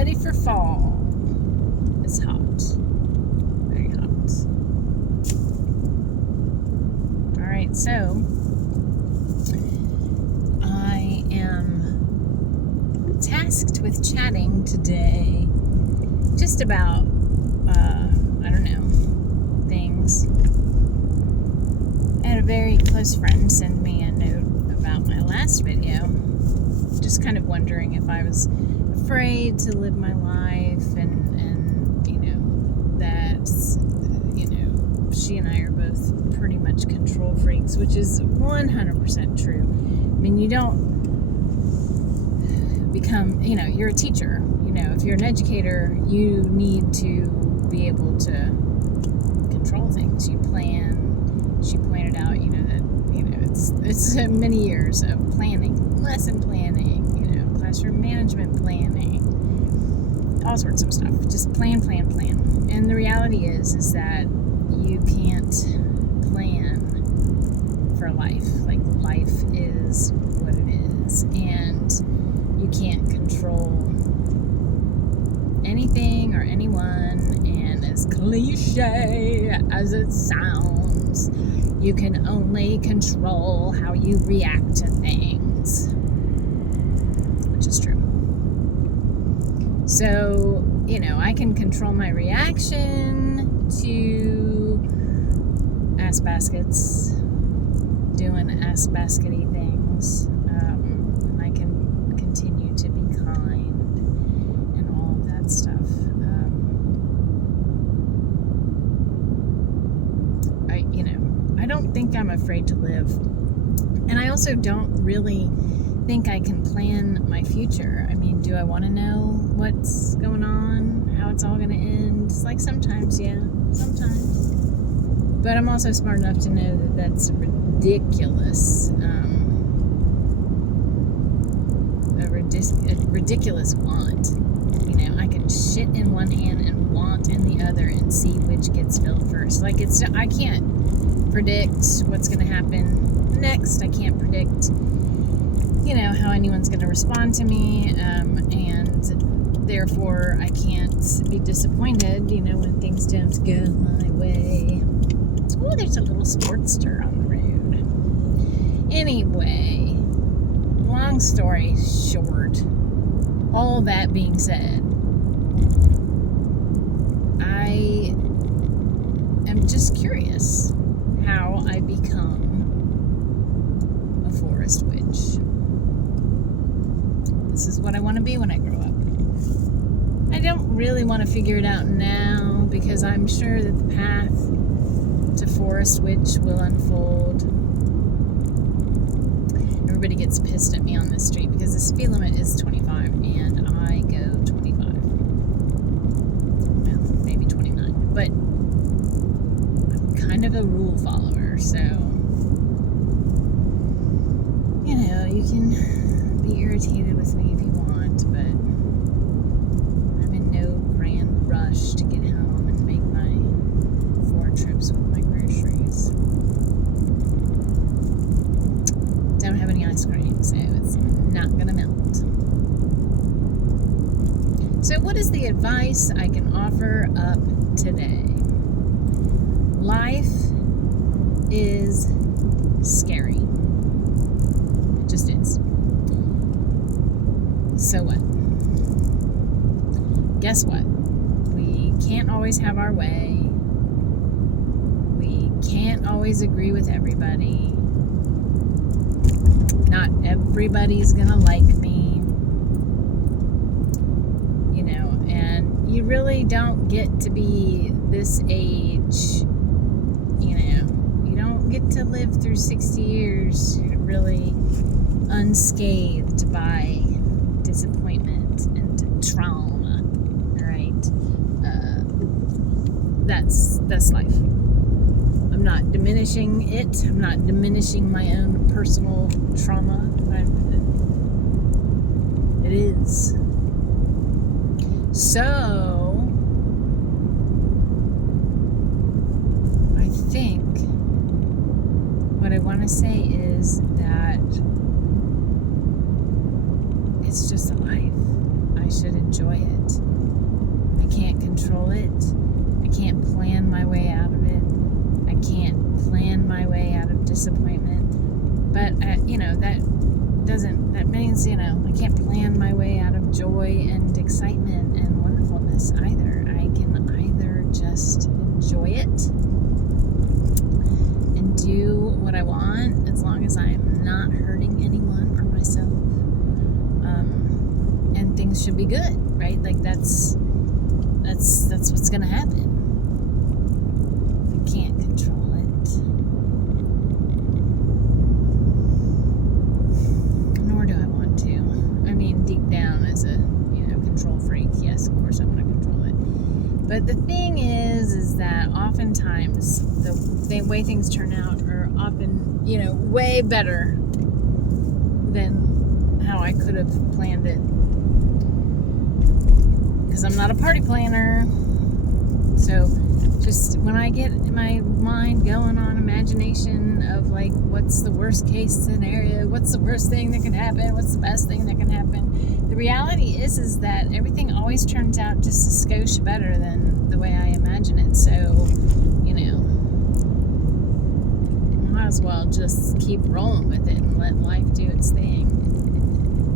ready for fall. It's hot. Very hot. Alright, so I am tasked with chatting today just about, things. I had a very close friend send me a note about my last video, just kind of wondering if I was afraid to live my life and that, she and I are both pretty much control freaks, which is 100% true. I mean, you don't become, you're a teacher. If you're an educator, you need to be able to control things. You plan. She pointed out, that, it's many years of planning, lesson planning, classroom management planning, all sorts of stuff. Just plan. And the reality is that you can't plan for life. Like, life is what it is. And you can't control anything or anyone. And as cliche as it sounds, you can only control how you react to things. Which is true. So, I can control my reaction to ass baskets, doing ass baskety things, and I can continue to be kind and all of that stuff. I don't think I'm afraid to live, and I also don't really think I can plan my future. I mean, do I want to know what's going on, how it's all going to end? It's like sometimes, yeah, sometimes. But I'm also smart enough to know that that's a ridiculous want. I can shit in one hand and want in the other and see which gets filled first. Like, I can't predict what's going to happen next. I can't predict how anyone's going to respond to me, and therefore I can't be disappointed, when things don't go my way. Oh, there's a little Sportster on the road. Anyway, long story short, all that being said, I am just curious how I become a forest witch. This is what I want to be when I grow up. I don't really want to figure it out now, because I'm sure that the path to forest witch will unfold. Everybody gets pissed at me on this street because the speed limit is 25 and I go 25. Well, maybe 29. But I'm kind of a rule follower, so you can be irritated with me if you want, but I'm in no grand rush to get home and make my 4 trips with my groceries. Don't have any ice cream, so it's not gonna melt. So what is the advice I can offer up today? Life is scary. It just is. So what? Guess what? We can't always have our way. We can't always agree with everybody. Not everybody's gonna like me. And you really don't get to be this age. You don't get to live through 60 years really unscathed by disappointment and trauma. Alright? That's life. I'm not diminishing it. I'm not diminishing my own personal trauma. It is. So, I think what I want to say is that it's just a life. I should enjoy it. I can't control it. I can't plan my way out of it. I can't plan my way out of disappointment. But, that means, I can't plan my way out of joy and excitement and wonderfulness either. I can either just enjoy it and do what I want as long as I'm not hurting anyone or myself. And things should be good, right? Like that's what's gonna happen. I can't control it. Nor do I want to. I mean, deep down as a, control freak, yes, of course I want to control it. But the thing is that oftentimes the way things turn out are often, way better than how I could have planned it. Because I'm not a party planner. So just when I get my mind going on imagination of like, what's the worst case scenario? What's the worst thing that can happen? What's the best thing that can happen? The reality is that everything always turns out just a skosh better than the way I imagine it. So, might as well just keep rolling with it and let life do its thing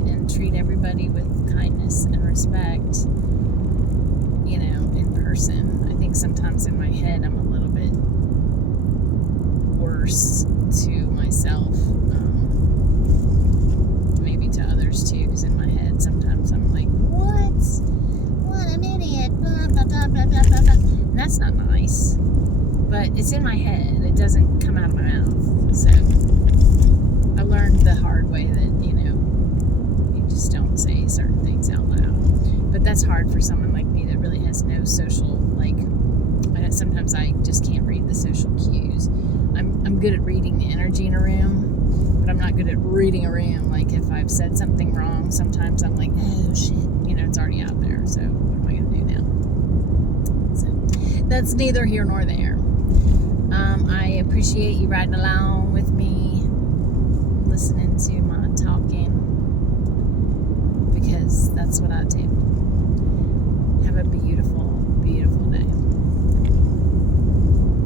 and treat everybody with kindness and respect, in person. I think sometimes in my head I'm a little bit worse to myself, maybe to others too, because in my head sometimes I'm like, what an idiot, blah, blah, blah, blah, blah, blah, blah. And that's not nice, but it's in my head. It doesn't come out of my mouth. So I learned the hard way that, you just don't say certain things out loud. But that's hard for someone like me that really has no social, sometimes I just can't read the social cues. I'm good at reading the energy in a room, but I'm not good at reading a room. Like if I've said something wrong, sometimes I'm like, oh shit, it's already out there. So what am I going to do now? So that's neither here nor there. I appreciate you riding along with me, listening to my talking, because that's what I do.